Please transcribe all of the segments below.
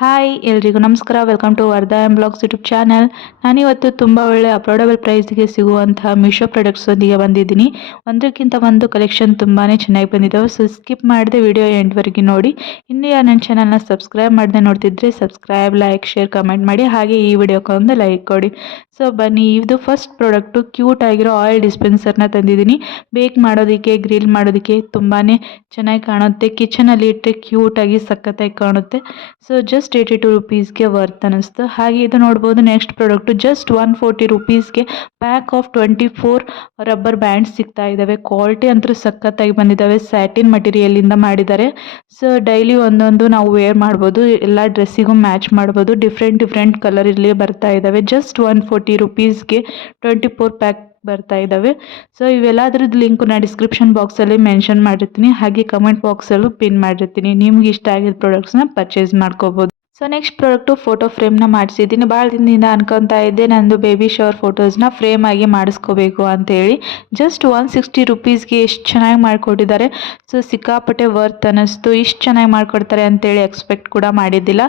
Hi ಎಲ್ರಿಗೂ ನಮಸ್ಕಾರ. Welcome to Vardha and blogs YouTube channel. ನಾನಿವತ್ತು ತುಂಬ ಒಳ್ಳೆ ಅಫೋರ್ಡಬಲ್ ಪ್ರೈಸ್ಗೆ ಸಿಗುವಂತಹ ಮೀಶೋ ಪ್ರಾಡಕ್ಟ್ಸ್ ಒಂದಿಗೆ ಬಂದಿದ್ದೀನಿ. ಒಂದಕ್ಕಿಂತ ಒಂದು ಕಲೆಕ್ಷನ್ ತುಂಬಾ ಚೆನ್ನಾಗಿ ಬಂದಿದ್ದಾವೆ. ಸೊ ಸ್ಕಿಪ್ ಮಾಡದೆ ವಿಡಿಯೋ ಎಂಡ್ವರೆಗೆ ನೋಡಿ. ಇನ್ನೂ ಯಾರು ನನ್ನ ಚಾನಲ್ನ ಸಬ್ಸ್ಕ್ರೈಬ್ ಮಾಡದೆ ನೋಡ್ತಿದ್ರೆ ಸಬ್ಸ್ಕ್ರೈಬ್, ಲೈಕ್, ಶೇರ್, ಕಮೆಂಟ್ ಮಾಡಿ. ಹಾಗೆ ಈ ವಿಡಿಯೋಕ್ಕೆ ಒಂದು ಲೈಕ್ ಕೊಡಿ. ಸೊ ಬನ್ನಿ, ಇದು ಫಸ್ಟ್ ಪ್ರಾಡಕ್ಟು ಕ್ಯೂಟ್ ಆಗಿರೋ ಆಯಿಲ್ ಡಿಸ್ಪೆನ್ಸರ್ನ ತಂದಿದ್ದೀನಿ. ಬೇಕ್ ಮಾಡೋದಕ್ಕೆ, ಗ್ರಿಲ್ ಮಾಡೋದಕ್ಕೆ ತುಂಬಾ ಚೆನ್ನಾಗಿ ಕಾಣುತ್ತೆ. ಕಿಚನಲ್ಲಿ ಇಟ್ಟರೆ ಕ್ಯೂಟಾಗಿ ಸಖತ್ತಾಗಿ ಕಾಣುತ್ತೆ. ಸೊ ಜಸ್ಟ್ 82 ರುಪೀಸ್ಗೆ ವರ್ತ್ ಅನ್ನಿಸ್ತು. ಹಾಗೆ ಇದು ನೋಡ್ಬೋದು. ನೆಕ್ಸ್ಟ್ ಪ್ರಾಡಕ್ಟು ಜಸ್ಟ್ 140 ರುಪೀಸ್ಗೆ ಪ್ಯಾಕ್ ಆಫ್ 24 ರಬ್ಬರ್ ಬ್ಯಾಂಡ್ಸ್ ಸಿಗ್ತಾ ಇದ್ದಾವೆ. ಕ್ವಾಲಿಟಿ ಅಂತೂ ಸಖತ್ತಾಗಿ ಬಂದಿದ್ದಾವೆ. ಸ್ಯಾಟಿನ್ ಮಟೀರಿಯಲಿಂದ ಮಾಡಿದ್ದಾರೆ. ಸೊ ಡೈಲಿ ಒಂದೊಂದು ನಾವು ವೇರ್ ಮಾಡ್ಬೋದು, ಎಲ್ಲ ಡ್ರೆಸ್ಸಿಗೂ ಮ್ಯಾಚ್ ಮಾಡ್ಬೋದು. ಡಿಫ್ರೆಂಟ್ ಕಲರ್ ಇಲ್ಲಿ ಬರ್ತಾ ಇದ್ದಾವೆ. ಜಸ್ಟ್ 140 ರುಪೀಸ್ಗೆ 24 ಪ್ಯಾಕ್ ಬರ್ತಾ ಇದ್ದಾವೆ. ಸೊ ಇವೆಲ್ಲದ್ರದ್ದು ಲಿಂಕು ನಾನು ಡಿಸ್ಕ್ರಿಪ್ಷನ್ ಬಾಕ್ಸಲ್ಲಿ ಮೆನ್ಷನ್ ಮಾಡಿರ್ತೀನಿ. ಹಾಗೆ ಕಮೆಂಟ್ ಬಾಕ್ಸಲ್ಲೂ ಪಿನ್ ಮಾಡಿರ್ತೀನಿ. ನಿಮ್ಗೆ ಇಷ್ಟ ಆಗಿದ್ದ ಪ್ರಾಡಕ್ಟ್ಸ್ನ ಪರ್ಚೇಸ್ ಮಾಡ್ಕೋಬೋದು. ಸೊ ನೆಕ್ಸ್ಟ್ ಪ್ರಾಡಕ್ಟು ಫೋಟೋ ಫ್ರೇಮ್ನ ಮಾಡಿಸಿದ್ದೀನಿ. ಭಾಳ ದಿನದಿಂದ ಅನ್ಕೊತಾ ಇದ್ದೆ ನಂದು ಬೇಬಿ ಶವರ್ ಫೋಟೋಸ್ನ ಫ್ರೇಮ್ ಆಗಿ ಮಾಡಿಸ್ಕೋಬೇಕು ಅಂತೇಳಿ. ಜಸ್ಟ್ 160 ರುಪೀಸ್ಗೆ ಎಷ್ಟು ಚೆನ್ನಾಗಿ ಮಾಡಿಕೊಟ್ಟಿದ್ದಾರೆ. ಸೊ ಸಿಕ್ಕಾಪಟ್ಟೆ ವರ್ತ್ ಅನ್ನಿಸ್ತು. ಇಷ್ಟು ಚೆನ್ನಾಗಿ ಮಾಡಿಕೊಡ್ತಾರೆ ಅಂತೇಳಿ ಎಕ್ಸ್ಪೆಕ್ಟ್ ಕೂಡ ಮಾಡಿದ್ದಿಲ್ಲ.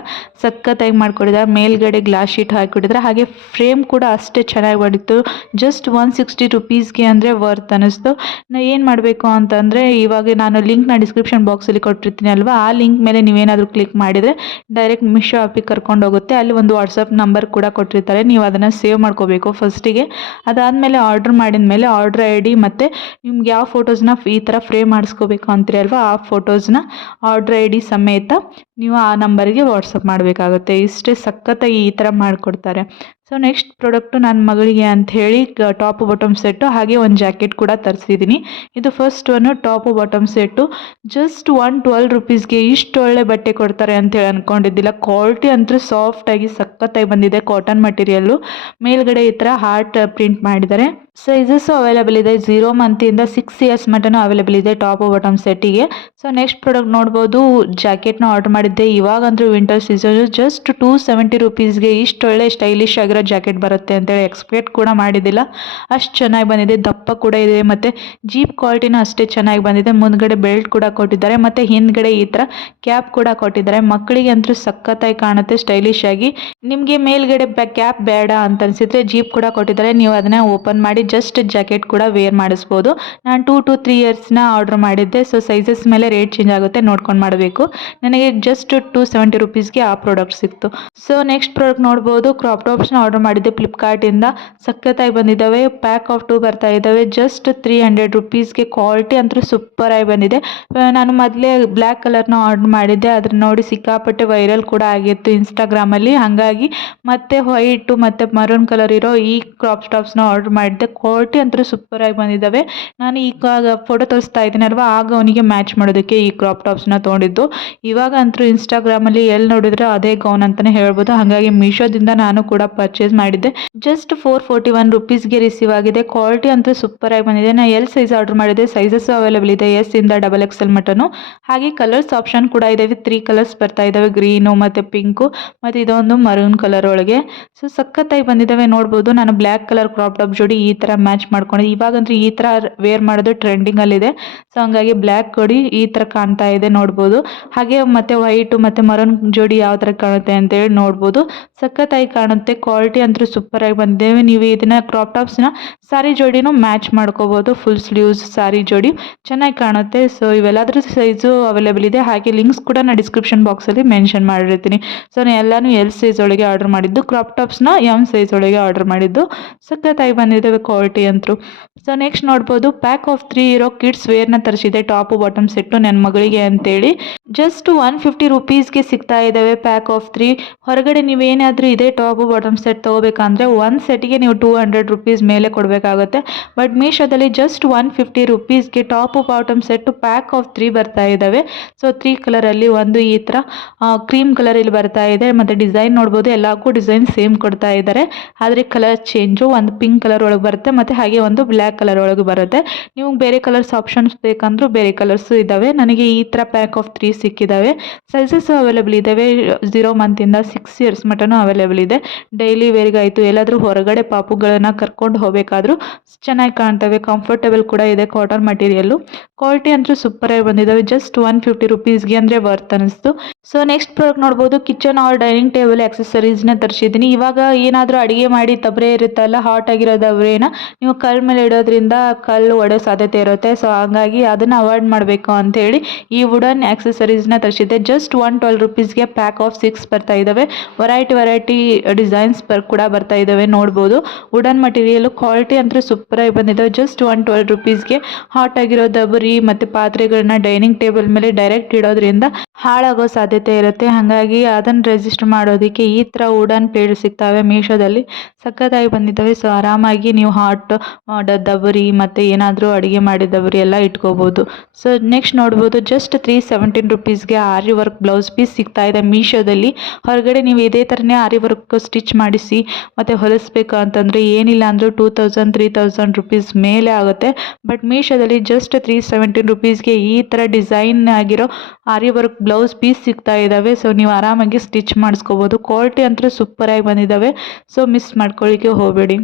ಸಖತ್ತಾಗಿ ಮಾಡಿಕೊಟ್ಟಿದ್ದಾರೆ. ಮೇಲ್ಗಡೆ ಗ್ಲಾಸ್ ಶೀಟ್ ಹಾಕಿಕೊಟ್ಟಿದ್ದಾರೆ. ಹಾಗೆ ಫ್ರೇಮ್ ಕೂಡ ಅಷ್ಟೇ ಚೆನ್ನಾಗಿ ಮಾಡಿತ್ತು. ಜಸ್ಟ್ 160 ರುಪೀಸ್ಗೆ ಅಂದರೆ ವರ್ತ್ ಅನ್ನಿಸ್ತು. ನಾವು ಏನು ಮಾಡಬೇಕು ಅಂತಂದರೆ, ಇವಾಗ ನಾನು ಲಿಂಕ್ನ ಡಿಸ್ಕ್ರಿಪ್ಷನ್ ಬಾಕ್ಸಲ್ಲಿ ಕೊಟ್ಟಿರ್ತೀನಿ ಅಲ್ವಾ, ಆ ಲಿಂಕ್ ಮೇಲೆ ನೀವೇನಾದರೂ ಕ್ಲಿಕ್ ಮಾಡಿದರೆ ಡೈರೆಕ್ಟ್ ಮೀಶೋ ಆ್ಯಪಿಗೆ ಕರ್ಕೊಂಡು ಹೋಗುತ್ತೆ. ಅಲ್ಲಿ ಒಂದು ವಾಟ್ಸಪ್ ನಂಬರ್ ಕೂಡ ಕೊಟ್ಟಿರ್ತಾರೆ. ನೀವು ಅದನ್ನು ಸೇವ್ ಮಾಡ್ಕೋಬೇಕು ಫಸ್ಟಿಗೆ. ಅದಾದಮೇಲೆ ಆರ್ಡ್ರ್ ಮಾಡಿದ ಮೇಲೆ ಆರ್ಡ್ರ್ ಐ ಡಿ ಮತ್ತು ನಿಮ್ಗೆ ಯಾವ ಫೋಟೋಸ್ನ ಈ ಥರ ಫ್ರೇಮ್ ಮಾಡಿಸ್ಕೋಬೇಕು ಅಂತೀರಿ ಅಲ್ವಾ, ಆ ಫೋಟೋಸ್ನ ಆರ್ಡ್ರ್ ಐ ಡಿ ಸಮೇತ ನೀವು ಆ ನಂಬರ್ಗೆ ವಾಟ್ಸಪ್ ಮಾಡಬೇಕಾಗುತ್ತೆ. ಇಷ್ಟೇ ಸಖತ್ತಾಗಿ ಈ ಥರ ಮಾಡಿಕೊಡ್ತಾರೆ. ಸೊ ನೆಕ್ಸ್ಟ್ ಪ್ರಾಡಕ್ಟು ನನ್ನ ಮಗಳಿಗೆ ಅಂಥೇಳಿ ಟಾಪ್ ಬಾಟಮ್ ಸೆಟ್ಟು, ಹಾಗೆ ಒಂದು ಜಾಕೆಟ್ ಕೂಡ ತರಿಸಿದ್ದೀನಿ. ಇದು first one top bottom set. Just 112 ರುಪೀಸ್ಗೆ ಇಷ್ಟು ಒಳ್ಳೆ ಬಟ್ಟೆ ಕೊಡ್ತಾರೆ ಅಂತೇಳಿ ಅಂದ್ಕೊಂಡಿದ್ದಿಲ್ಲ. ಕ್ವಾಲಿಟಿ ಅಂತೂ ಸಾಫ್ಟಾಗಿ ಸಖತ್ತಾಗಿ ಬಂದಿದೆ. ಕಾಟನ್ ಮಟೀರಿಯಲ್ಲು, ಮೇಲ್ಗಡೆ ಈ ಥರ ಹಾರ್ಟ್ ಪ್ರಿಂಟ್ ಮಾಡಿದ್ದಾರೆ. ಸೈಜಸ್ಸು ಅವೈಲೇಬಲ್ ಇದೆ. 0 ಮಂತಿಂದ 6 ಇಯರ್ಸ್ ಮಟನೂ ಅವೈಲೇಬಲ್ ಇದೆ ಟಾಪ್ ಬಾಟಮ್ ಸೆಟ್ಟಿಗೆ. ಸೊ ನೆಕ್ಸ್ಟ್ ಪ್ರಾಡಕ್ಟ್ ನೋಡ್ಬೋದು. ಜಾಕೆಟ್ನ ಆರ್ಡರ್ ಮಾಡಿದ್ದೆ. ಇವಾಗಂತೂ ವಿಂಟರ್ ಸೀಸನ್. ಜಸ್ಟ್ 270 ರುಪೀಸ್ಗೆ ಇಷ್ಟು ಒಳ್ಳೆ ಸ್ಟೈಲಿಶ್ ಆಗಿರೋ ಜಾಕೆಟ್ ಬರುತ್ತೆ ಅಂತೇಳಿ ಎಕ್ಸ್ಪೆಕ್ಟ್ ಕೂಡ ಮಾಡಿದ್ದಿಲ್ಲ. ಅಷ್ಟು ಚೆನ್ನಾಗಿ ಬಂದಿದೆ. ದಪ್ಪ ಕೂಡ ಇದೆ ಮತ್ತು ಜೀಪ್ ಕ್ವಾಲಿಟಿನೂ ಅಷ್ಟೇ ಚೆನ್ನಾಗಿ ಬಂದಿದೆ. ಮುಂದ್ಗಡೆ ಬೆಲ್ಟ್ ಕೂಡ ಕೊಟ್ಟಿದ್ದಾರೆ ಮತ್ತು ಹಿಂದ್ಗಡೆ ಈ ಥರ ಕ್ಯಾಪ್ ಕೂಡ ಕೊಟ್ಟಿದ್ದಾರೆ. ಮಕ್ಕಳಿಗೆ ಅಂತೂ ಸಖತ್ತಾಗಿ ಕಾಣುತ್ತೆ ಸ್ಟೈಲಿಶ್ ಆಗಿ. ನಿಮಗೆ ಮೇಲ್ಗಡೆ ಕ್ಯಾಪ್ ಬೇಡ ಅಂತ ಅನಿಸಿದ್ರೆ ಜೀಪ್ ಕೂಡ ಕೊಟ್ಟಿದ್ದಾರೆ. ನೀವು ಅದನ್ನು ಓಪನ್ ಮಾಡಿ ಜಸ್ಟ್ ಜಾಕೆಟ್ ಕೂಡ ವೇರ್ ಮಾಡಿಸ್ಬೋದು. ನಾನು 2 to 3 ಇಯರ್ಸ್ನ ಆರ್ಡರ್ ಮಾಡಿದ್ದೆ. ಸೊ ಸೈಜಸ್ ಮೇಲೆ ರೇಟ್ ಚೇಂಜ್ ಆಗುತ್ತೆ, ನೋಡ್ಕೊಂಡು ಮಾಡಬೇಕು. ನನಗೆ ಜಸ್ಟ್ 270 ರುಪೀಸ್ಗೆ ಆ ಪ್ರಾಡಕ್ಟ್ ಸಿಕ್ತು. ಸೊ ನೆಕ್ಸ್ಟ್ ಪ್ರಾಡಕ್ಟ್ ನೋಡ್ಬೋದು. ಕ್ರಾಪ್ ಟಾಪ್ಸ್ನ ಆರ್ಡರ್ ಮಾಡಿದ್ದೆ ಫ್ಲಿಪ್ಕಾರ್ಟಿಂದ. ಸಖತ್ತಾಗಿ ಬಂದಿದ್ದಾವೆ. ಪ್ಯಾಕ್ ಆಫ್ 2 ಬರ್ತಾ ಇದ್ದಾವೆ. ಜಸ್ಟ್ 300 ರುಪೀಸ್ಗೆ. ಕ್ವಾಲಿಟಿ ಅಂತೂ ಸೂಪರಾಗಿ ಬಂದಿದೆ. ನಾನು ಮೊದಲೇ ಬ್ಲ್ಯಾಕ್ ಕಲರ್ನ ಆರ್ಡರ್ ಮಾಡಿದ್ದೆ. ಅದನ್ನ ನೋಡಿ ಸಿಕ್ಕಾಪಟ್ಟೆ ವೈರಲ್ ಕೂಡ ಆಗಿತ್ತು ಇನ್ಸ್ಟಾಗ್ರಾಮಲ್ಲಿ. ಹಾಗಾಗಿ ಮತ್ತೆ ವೈಟು ಮತ್ತು ಮರೂನ್ ಕಲರ್ ಇರೋ ಈ ಕ್ರಾಪ್ ಟಾಪ್ಸ್ನ ಆರ್ಡರ್ ಮಾಡಿದ್ದೆ. ಕ್ವಾಲಿಟಿ ಅಂತೂ ಸೂಪರಾಗಿ ಬಂದಿದ್ದಾವೆ. ನಾನು ಈಗ ಫೋಟೋ ತೋರಿಸ್ತಾ ಇದ್ದೀನಲ್ವ, ಆಗ ಅವನಿಗೆ ಮ್ಯಾಚ್ ಮಾಡೋದಕ್ಕೆ ಈ ಕ್ರಾಪ್ ಟಾಪ್ಸ್ನ ತೊಗೊಂಡಿದ್ದು. ಇವಾಗ ಅಂತೂ ಇನ್ಸ್ಟಾಗ್ರಾಮಲ್ಲಿ ಎಲ್ಲಿ ನೋಡಿದ್ರೆ ಅದೇ ಗೌನ್ ಅಂತಲೇ ಹೇಳ್ಬೋದು. ಹಾಗಾಗಿ ಮೀಶೋದಿಂದ ನಾನು ಕೂಡ ಪರ್ಚೇಸ್ ಮಾಡಿದ್ದೆ. ಜಸ್ಟ್ 441 ರುಪೀಸ್ಗೆ ರಿಸೀವ್ ಆಗಿದೆ. ಕ್ವಾಲಿಟಿ ಅಂತೂ ಸೂಪರಾಗಿ ಬಂದಿದೆ. ನಾನು ಎಲ್ ಸೈಜ್ ಆರ್ಡರ್ ಮಾಡಿದ್ದೆ. ಸೈಜಸ್ಸು ಅವೈಲೇಬಲ್ ಇದೆ, ಎಸ್ ಇಂದ XXL ಮಟನು. ಹಾಗೆ ಕಲರ್ಸ್ ಆಪ್ಷನ್ ಕೂಡ ಇದ್ದಾವೆ. 3 ಕಲರ್ಸ್ ಬರ್ತಾ ಇದ್ದಾವೆ, ಗ್ರೀನು ಮತ್ತು ಪಿಂಕು ಮತ್ತು ಇದೊಂದು ಮರೂನ್ ಕಲರ್ ಒಳಗೆ. ಸೊ ಸಖತ್ತಾಗಿ ಬಂದಿದ್ದಾವೆ. ನೋಡ್ಬೋದು. ನಾನು ಬ್ಲ್ಯಾಕ್ ಕಲರ್ ಕ್ರಾಪ್ ಟಾಪ್ ಜೋಡಿ ಈ ಥರ ಮ್ಯಾಚ್ ಮಾಡ್ಕೊಂಡಿದ್ದೆ. ಇವಾಗಂತೂ ಈ ಥರ ವೇರ್ ಮಾಡೋದು ಟ್ರೆಂಡಿಂಗಲ್ಲಿದೆ. ಸೊ ಹಂಗಾಗಿ ಬ್ಲ್ಯಾಕ್ ಜೋಡಿ ಈ ಥರ ಕಾಣ್ತಾ ಇದೆ, ನೋಡ್ಬೋದು. ಹಾಗೆ ಮತ್ತು ವೈಟು ಮತ್ತು ಮರೂನ್ ಜೋಡಿ ಯಾವ ಥರ ಕಾಣುತ್ತೆ ಅಂತೇಳಿ ನೋಡ್ಬೋದು. ಸಖತ್ತಾಗಿ ಕಾಣುತ್ತೆ. ಕ್ವಾಲಿಟಿ ಅಂತೂ ಸೂಪರಾಗಿ ಬಂದಿದೆ. ನೀವು ಇದನ್ನು ಕ್ರಾಪ್ ಟಾಪ್ಸ್ನ ಸಾರಿ ಜೋಡಿನೂ ಮ್ಯಾಚ್ ಮಾಡ್ಕೋಬೋದು. ಫುಲ್ ಸ್ಲೀವ್ಸ್ ಸಾರಿ ಜೋಡಿ ಚೆನ್ನಾಗಿ ಕಾಣುತ್ತೆ. ಸೊ ಇವೆಲ್ಲದ್ರ ಸೈಜು ಅವೈಲೇಬಲ್ ಇದೆ. ಹಾಗೆ ಲಿಂಕ್ಸ್ ಕೂಡ ನಾನು ಡಿಸ್ಕ್ರಿಪ್ಷನ್ ಬಾಕ್ಸಲ್ಲಿ ಮೆನ್ಷನ್ ಮಾಡಿರ್ತೀನಿ. ಸೊ ನಾನು ಎಲ್ಲನೂ ಎಲ್ ಸೈಜ್ ಒಳಗೆ ಆರ್ಡರ್ ಮಾಡಿದ್ದು. ಕ್ರಾಪ್ ಟಾಪ್ಸ್ನ ಎಮ್ ಸೈಜ್ ಒಳಗೆ ಆರ್ಡರ್ ಮಾಡಿದ್ದು. ಸಖತ್ತಾಗಿ ಬಂದಿದ್ದಾವೆ ಕ್ವಾಲಿಟಿ ಅಂತೂ. ಸೊ ನೆಕ್ಸ್ಟ್ ನೋಡ್ಬೋದು. ಪ್ಯಾಕ್ ಆಫ್ 3 ಇರೋ ಕಿಡ್ಸ್ ವೇರ್ನ ತರಿಸಿದೆ. ಟಾಪು ಬಾಟಮ್ ಸೆಟ್ಟು ನನ್ನ ಮಗಳಿಗೆ ಅಂತೇಳಿ. ಜಸ್ಟ್ 150 ರುಪೀಸ್ಗೆ ಸಿಗ್ತಾ ಇದ್ದಾವೆ ಪ್ಯಾಕ್ ಆಫ್ 3. ಹೊರಗಡೆ ನೀವೇನಾದರೂ ಇದೇ ಟಾಪು ಬಾಟಮ್ ಸೆಟ್ ತೊಗೋಬೇಕಂದ್ರೆ ಒಂದು ಸೆಟ್ಟಿಗೆ ನೀವು 200 ರುಪೀಸ್ ಮೇಲೆ ಕೊಡಬೇಕಾಗುತ್ತೆ. ಬಟ್ ಮೀಶೋದಲ್ಲಿ ಜಸ್ಟ್ 150 ರುಪೀಸ್ಗೆ top bottom set pack of 3 ಬರ್ತಾ ಇದ್ದಾವೆ. ಸೊ 3 ಕಲರಲ್ಲಿ ಒಂದು ಈ ಥರ ಕ್ರೀಮ್ ಕಲರಲ್ಲಿ ಬರ್ತಾ ಇದೆ. ಮತ್ತು ಡಿಸೈನ್ ನೋಡ್ಬೋದು. ಎಲ್ಲಕ್ಕೂ ಡಿಸೈನ್ ಸೇಮ್ ಕೊಡ್ತಾ ಇದ್ದಾರೆ. ಆದರೆ ಕಲರ್ ಚೇಂಜು. ಒಂದು ಪಿಂಕ್ ಕಲರ್ ಒಳಗೆ ಬರುತ್ತೆ ಮತ್ತು ಹಾಗೆ ಒಂದು ಬ್ಲ್ಯಾಕ್ ಕಲರ್ ಒಳಗೆ ಬರುತ್ತೆ. ನೀವು ಬೇರೆ ಕಲರ್ಸ್ ಆಪ್ಷನ್ಸ್ ಬೇಕಂದ್ರೂ ಬೇರೆ ಕಲರ್ಸು ಇದ್ದಾವೆ. ನನಗೆ ಈ ಥರ ಪ್ಯಾಕ್ ಆಫ್ 3 ಸಿಕ್ಕಿದ್ದಾವೆ. ಸೈಜಸ್ಸು ಅವೈಲೇಬಲ್ ಇದ್ದಾವೆ. 0 ಮಂತಿಂದ 6 ಇಯರ್ಸ್ ಮಟನೂ ಅವೈಲೇಬಲ್ ಇದೆ. ಡೈಲಿ ವೇರ್ಗಾಯಿತು, ಎಲ್ಲಾದರೂ ಹೊರಗಡೆ ಪಾಪುಗಳನ್ನು ಕರ್ಕೊಂಡು ಹೋಗಬೇಕಾದ್ರೂ ಚೆನ್ನಾಗಿ ಕಾಣ್ತವೆ. ಕಂಫರ್ಟೇಬಲ್ ಕೂಡ ಇದೆ. Cotton material. ಕ್ವಾಲಿಟಿ ಅಂತೂ ಸೂಪರಾಗಿ ಬಂದಿದ್ದಾವೆ. ಜಸ್ಟ್ 150 ರುಪೀಸ್ಗೆ ಅಂದರೆ ವರ್ತ್ ಅನ್ನಿಸ್ತು. ಸೊ ನೆಕ್ಸ್ಟ್ ಪ್ರಾಡಕ್ಟ್ ನೋಡ್ಬೋದು, ಕಿಚನ್ ಆರ್ ಡೈನಿಂಗ್ ಟೇಬಲ್ ಆಕ್ಸೆಸರೀಸ್ನ ತರಿಸಿದ್ದೀನಿ. ಇವಾಗ ಏನಾದರೂ ಅಡುಗೆ ಮಾಡಿ ತಬ್ಬರೆ ಇರುತ್ತಲ್ಲ, ಹಾಟ್ ಆಗಿರೋ ದಬ್ರೆನ ನೀವು ಕಲ್ ಮೇಲೆ ಇಡೋದ್ರಿಂದ ಕಲ್ಲು ಒಡೆಯೋ ಸಾಧ್ಯತೆ ಇರುತ್ತೆ. ಸೊ ಹಾಗಾಗಿ ಅದನ್ನು ಅವಾಯ್ಡ್ ಮಾಡಬೇಕು ಅಂಥೇಳಿ ಈ ವುಡನ್ ಆಕ್ಸೆಸರೀಸ್ನ ತರಿಸಿದ್ದೆ. ಜಸ್ಟ್ 112 ರುಪೀಸ್ಗೆ ಪ್ಯಾಕ್ ಆಫ್ 6 ಬರ್ತಾ ಇದ್ದಾವೆ. ವೆರೈಟಿ ಡಿಸೈನ್ಸ್ ಕೂಡ ಬರ್ತಾ ಇದ್ದಾವೆ ನೋಡ್ಬೋದು. ವುಡನ್ ಮಟೀರಿಯಲ್ ಕ್ವಾಲಿಟಿ ಅಂತೂ ಸೂಪರಾಗಿ ಬಂದಿದ್ದಾವೆ. ಜಸ್ಟ್ 112 ರುಪೀಸ್ಗೆ ಹಾಟ್ ಆಗಿರೋ ದಬರಿ ಮತ್ತು ಪಾತ್ರೆಗಳನ್ನ ಡೈನಿಂಗ್ ಟೇಬಲ್ ಮೇಲೆ ಡೈರೆಕ್ಟ್ ಇಡೋದ್ರಿಂದ ಹಾಳಾಗೋ ಸಾಧ್ಯತೆ ಇರುತ್ತೆ. ಹಾಗಾಗಿ ಅದನ್ನು ರೆಸಿಸ್ಟ್ ಮಾಡೋದಕ್ಕೆ ಈ ಥರ ವುಡನ್ ಪ್ಲೇಟ್ ಸಿಗ್ತವೆ ಮೀಶೋದಲ್ಲಿ, ಸಖತ್ತಾಗಿ ಬಂದಿದ್ದಾವೆ. ಸೊ ಆರಾಮಾಗಿ ನೀವು ಹಾಟ್ ದಬರಿ ಮತ್ತು ಏನಾದರೂ ಅಡುಗೆ ಮಾಡಿದ ದಬರಿ ಎಲ್ಲ ಇಟ್ಕೋಬೋದು. ಸೊ ನೆಕ್ಸ್ಟ್ ನೋಡ್ಬೋದು, ಜಸ್ಟ್ 317 ರುಪೀಸ್ಗೆ ಆರಿ ವರ್ಕ್ ಬ್ಲೌಸ್ ಪೀಸ್ ಸಿಗ್ತಾ ಇದೆ ಮೀಶೋದಲ್ಲಿ. ಹೊರಗಡೆ ನೀವು ಇದೇ ಥರನೇ ಆರಿ ವರ್ಕ್ ಸ್ಟಿಚ್ ಮಾಡಿಸಿ ಮತ್ತು ಹೊಲಿಸ್ಬೇಕು ಅಂತಂದರೆ ಏನಿಲ್ಲ ಅಂದರೂ 2000-3000 ರುಪೀಸ್ ಮೇಲೆ ಆಗುತ್ತೆ. ಬಟ್ ಮೀಶೋದಲ್ಲಿ ಜಸ್ಟ್ 317 ರುಪೀಸ್ಗೆ ಈ ಥರ ಡಿಸೈನ್ ಆಗಿರೋ ಆರಿ ವರ್ಕ್ ಬ್ಲೌಸ್ ಪೀಸ್ ಸಿಗ್ತಾ ಇದ್ದಾವೆ. ಸೊ ನೀವು ಆರಾಮಾಗಿ ಸ್ಟಿಚ್ ಮಾಡಿಸ್ಕೋಬೋದು. ಕ್ವಾಲಿಟಿ ಅಂತೂ ಸೂಪರಾಗಿ ಬಂದಿದ್ದಾವೆ. ಸೊ ಮಿಸ್ ಮಾಡ್ಕೊಳ್ಳಿಕ್ಕೆ ಹೋಗಬೇಡಿ.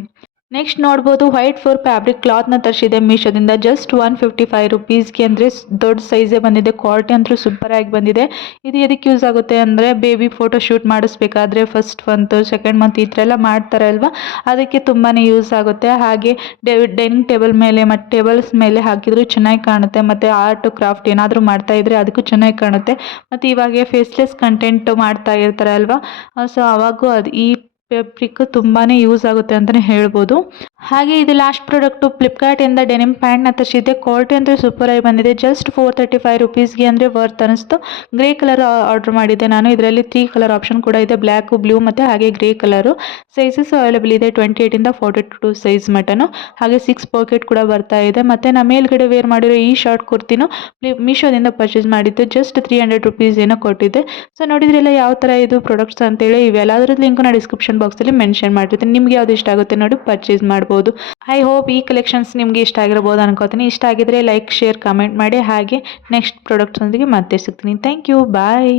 ನೆಕ್ಸ್ಟ್ ನೋಡ್ಬೋದು, ವೈಟ್ ಫ್ಲೋರ್ ಫ್ಯಾಬ್ರಿಕ್ ಕ್ಲಾತ್ನ ತರಿಸಿದೆ ಮೀಶೋದಿಂದ. ಜಸ್ಟ್ 155 ರುಪೀಸ್ಗೆ, ಅಂದರೆ ದೊಡ್ಡ ಸೈಜೇ ಬಂದಿದೆ. ಕ್ವಾಲಿಟಿ ಅಂತೂ ಸೂಪರಾಗಿ ಬಂದಿದೆ. ಇದು ಎದಕ್ಕೆ ಯೂಸ್ ಆಗುತ್ತೆ ಅಂದರೆ ಬೇಬಿ ಫೋಟೋ ಶೂಟ್ ಮಾಡಿಸ್ಬೇಕಾದ್ರೆ ಫಸ್ಟ್ ಮಂತ್ ಸೆಕೆಂಡ್ ಮಂತ್ ಈ ಥರ ಎಲ್ಲ ಮಾಡ್ತಾರೆ ಅಲ್ವಾ, ಅದಕ್ಕೆ ತುಂಬಾ ಯೂಸ್ ಆಗುತ್ತೆ. ಹಾಗೆ ಡೈನಿಂಗ್ ಟೇಬಲ್ ಮೇಲೆ ಮತ್ತು ಟೇಬಲ್ಸ್ ಮೇಲೆ ಹಾಕಿದರೂ ಚೆನ್ನಾಗಿ ಕಾಣುತ್ತೆ. ಮತ್ತು ಆರ್ಟ್ ಕ್ರಾಫ್ಟ್ ಏನಾದರೂ ಮಾಡ್ತಾಯಿದ್ರೆ ಅದಕ್ಕೂ ಚೆನ್ನಾಗಿ ಕಾಣುತ್ತೆ. ಮತ್ತು ಇವಾಗ ಫೇಸ್ಲೆಸ್ ಕಂಟೆಂಟ್ ಮಾಡ್ತಾ ಇರ್ತಾರೆ ಅಲ್ವಾ, ಸೊ ಅವಾಗೂ ಅದು ಈ ಫ್ಯಾಬ್ರಿಕ್ ತುಂಬಾ ಯೂಸ್ ಆಗುತ್ತೆ ಅಂತಲೇ ಹೇಳ್ಬೋದು. ಹಾಗೆ ಇದು ಲಾಸ್ಟ್ ಪ್ರಾಡಕ್ಟು ಫ್ಲಿಪ್ಕಾರ್ಟಿಂದ ಡೆನಿಮ್ ಪ್ಯಾಂಟ್ನ ತರಿಸಿದ್ದೆ. ಕ್ವಾಲಿಟಿ ಅಂತೂ ಸೂಪರಾಗಿ ಬಂದಿದೆ. ಜಸ್ಟ್ 435 ರುಪೀಸ್ಗೆ, ಅಂದರೆ ವರ್ತ್ ಅನ್ನಿಸ್ತು. ಗ್ರೇ ಕಲರ್ ಆರ್ಡ್ರ್ ಮಾಡಿದ್ದೆ ನಾನು. ಇದರಲ್ಲಿ 3 ಕಲರ್ ಆಪ್ಷನ್ ಕೂಡ ಇದೆ, ಬ್ಲ್ಯಾಕು, ಬ್ಲೂ ಮತ್ತು ಹಾಗೆ ಗ್ರೇ ಕಲರು. ಸೈಜಸ್ ಅವೈಲೇಬಲ್ ಇದೆ 28ಇಂದ 42 ಸೈಜ್ ಮಟನು. ಹಾಗೆ 6 ಪಾಕೆಟ್ ಕೂಡ ಬರ್ತಾ ಇದೆ. ಮತ್ತು ನಾನು ಮೇಲ್ಗಡೆ ವೇರ್ ಮಾಡಿರೋ ಈ ಶಾರ್ಟ್ ಕುರ್ತಿನೂ ಮೀಶೋದಿಂದ ಪರ್ಚೇಸ್ ಮಾಡಿದ್ದು. ಜಸ್ಟ್ 300 ರುಪೀಸ್ ಏನೋ ಕೊಟ್ಟಿದ್ದೆ. ಸೊ ನೋಡಿದ್ರೆಲ್ಲ ಯಾವ ಥರ ಇದು ಪ್ರಾಡಕ್ಟ್ಸ್ ಅಂತೇಳಿ. ಇವೆಲ್ಲದ್ರ ಲಿಂಕು ಡಿಸ್ಕ್ರಿಪ್ಷನ್ ಬಾಕ್ಸಲ್ಲಿ ಮೆನ್ಷನ್ ಮಾಡಿರ್ತೀನಿ. ನಿಮ್ಗೆ ಯಾವ್ದು ಇಷ್ಟ ಆಗುತ್ತೆ ನೋಡಿ ಪರ್ಚೇಸ್ ಮಾಡ್ಬೋದು. ಐ ಹೋಪ್ ಈ ಕಲೆಕ್ಷನ್ಸ್ ನಿಮಗೆ ಇಷ್ಟ ಆಗಿರ್ಬೋದು ಅನ್ಕೋತೀನಿ. ಇಷ್ಟ ಆಗಿದ್ರೆ ಲೈಕ್, ಶೇರ್, ಕಮೆಂಟ್ ಮಾಡಿ. ಹಾಗೆ ನೆಕ್ಸ್ಟ್ ಪ್ರಾಡಕ್ಟ್ಸ್ ಒಂದಿಗೆ ಮತ್ತೆ ಸಿಗ್ತೀನಿ. Thank you, bye.